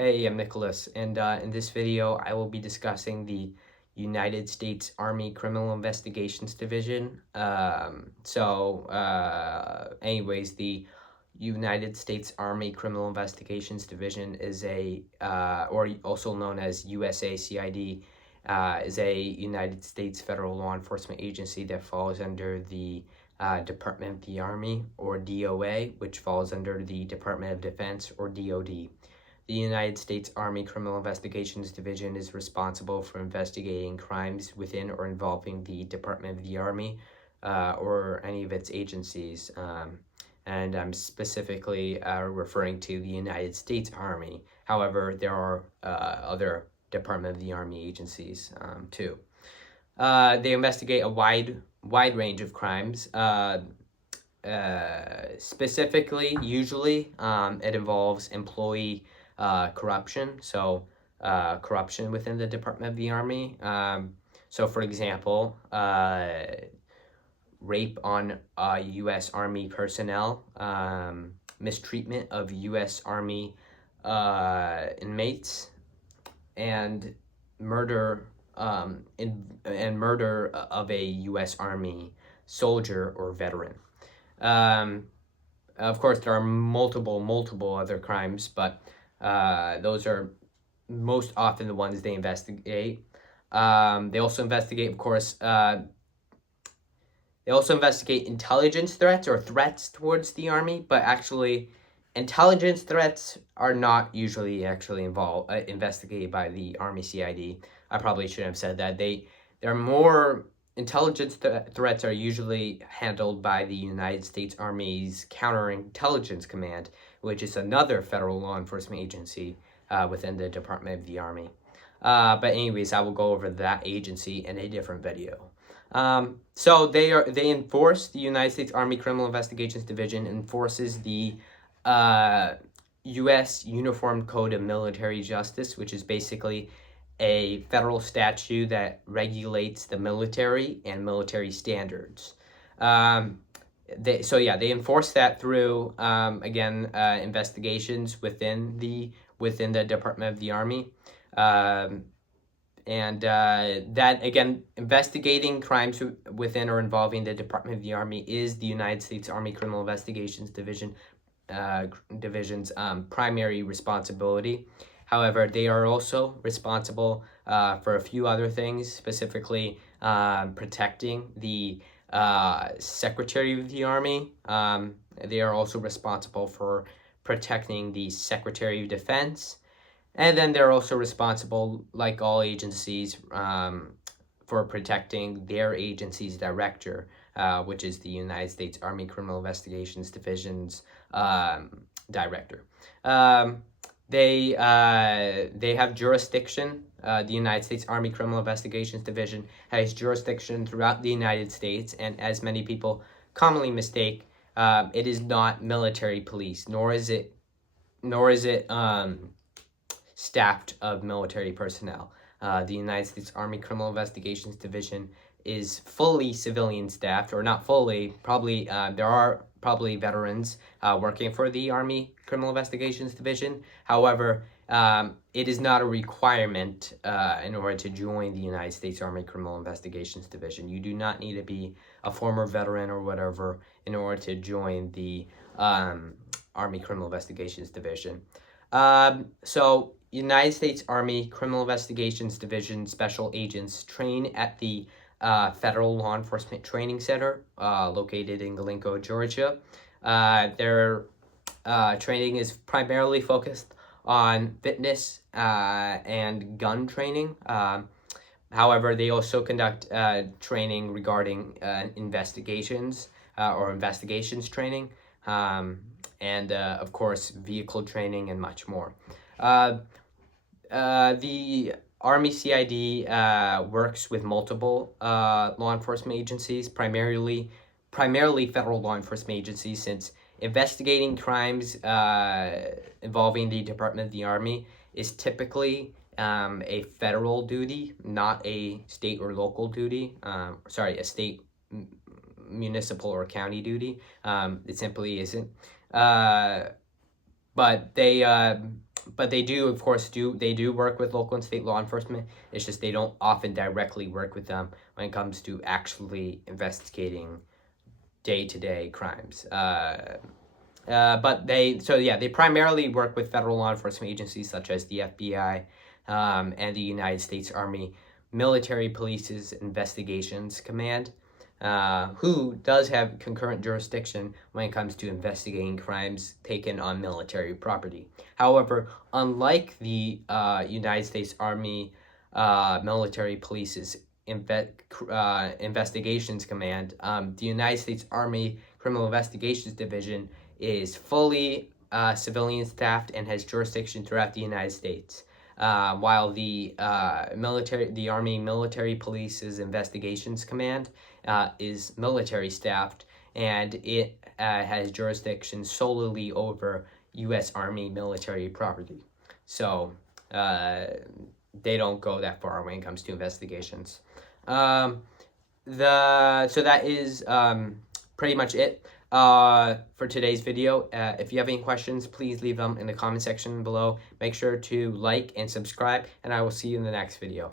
Hey, I'm Nicholas, and in this video, I will be discussing the United States Army Criminal Investigations Division. Anyways, the United States Army Criminal Investigations Division is or also known as USACID, is a United States federal law enforcement agency that falls under the Department of the Army, or DOA, which falls under the Department of Defense, or DOD. The United States Army Criminal Investigations Division is responsible for investigating crimes within or involving the Department of the Army or any of its agencies. And I'm specifically referring to the United States Army. However, there are other Department of the Army agencies too. They investigate a wide range of crimes. Specifically, usually, it involves employee corruption, corruption within the Department of the Army. So, for example, rape on U.S. Army personnel, mistreatment of U.S. Army inmates, and murder and murder of a U.S. Army soldier or veteran. Of course, there are multiple other crimes, but those are most often the ones they investigate. They also investigate, of course, they also investigate intelligence threats or threats towards the Army, but actually, intelligence threats are not usually actually investigated by the Army CID. I probably shouldn't have said that. They're more intelligence threats are usually handled by the United States Army's Counterintelligence Command, which is another federal law enforcement agency within the Department of the Army. But anyways, I will go over that agency in a different video. So they enforce, the United States Army Criminal Investigations Division enforces the U.S. Uniform Code of Military Justice, which is basically a federal statute that regulates the military and military standards. They enforce that through investigations within the Department of the Army, investigating crimes within or involving the Department of the Army is the United States Army Criminal Investigations Division's primary responsibility. However, they are also responsible for a few other things, specifically protecting the Secretary of the Army. They are also responsible for protecting the Secretary of Defense. And then they're also responsible, like all agencies, for protecting their agency's director, which is the United States Army Criminal Investigations Division's director. They have jurisdiction. The United States Army Criminal Investigations Division has jurisdiction throughout the United States, and as many people commonly mistake, it is not military police, nor is it staffed of military personnel. The United States Army Criminal Investigations Division is fully civilian staffed, or not fully. Probably there are probably veterans working for the Army Criminal Investigations Division. However, it is not a requirement in order to join the United States Army Criminal Investigations Division. You do not need to be a former veteran or whatever in order to join the Army Criminal Investigations Division. United States Army Criminal Investigations Division special agents train at the Federal Law Enforcement Training Center located in Galinko, Georgia. Their training is primarily focused on fitness and gun training. However, they also conduct training regarding investigations or investigations training, and of course, vehicle training and much more. The Army CID works with multiple law enforcement agencies, primarily federal law enforcement agencies, since investigating crimes involving the Department of the Army is typically a federal duty, not a state or local duty. A state, municipal, or county duty. It simply isn't. But but they do, of course, they do work with local and state law enforcement. It's just they don't often directly work with them when it comes to actually investigating day-to-day crimes. But they primarily work with federal law enforcement agencies such as the FBI and the United States Army Military Police's Investigations Command, who does have concurrent jurisdiction when it comes to investigating crimes taken on military property. However, unlike the United States Army Military Police's Investigations Command, the United States Army Criminal Investigations Division is fully civilian staffed and has jurisdiction throughout the United States. While the Army Military Police's Investigations Command is military staffed, and it has jurisdiction solely over U.S. Army military property. So they don't go that far when it comes to investigations. So that is pretty much it for today's video. If you have any questions, please leave them in the comment section below. Make sure to like and subscribe, and I will see you in the next video.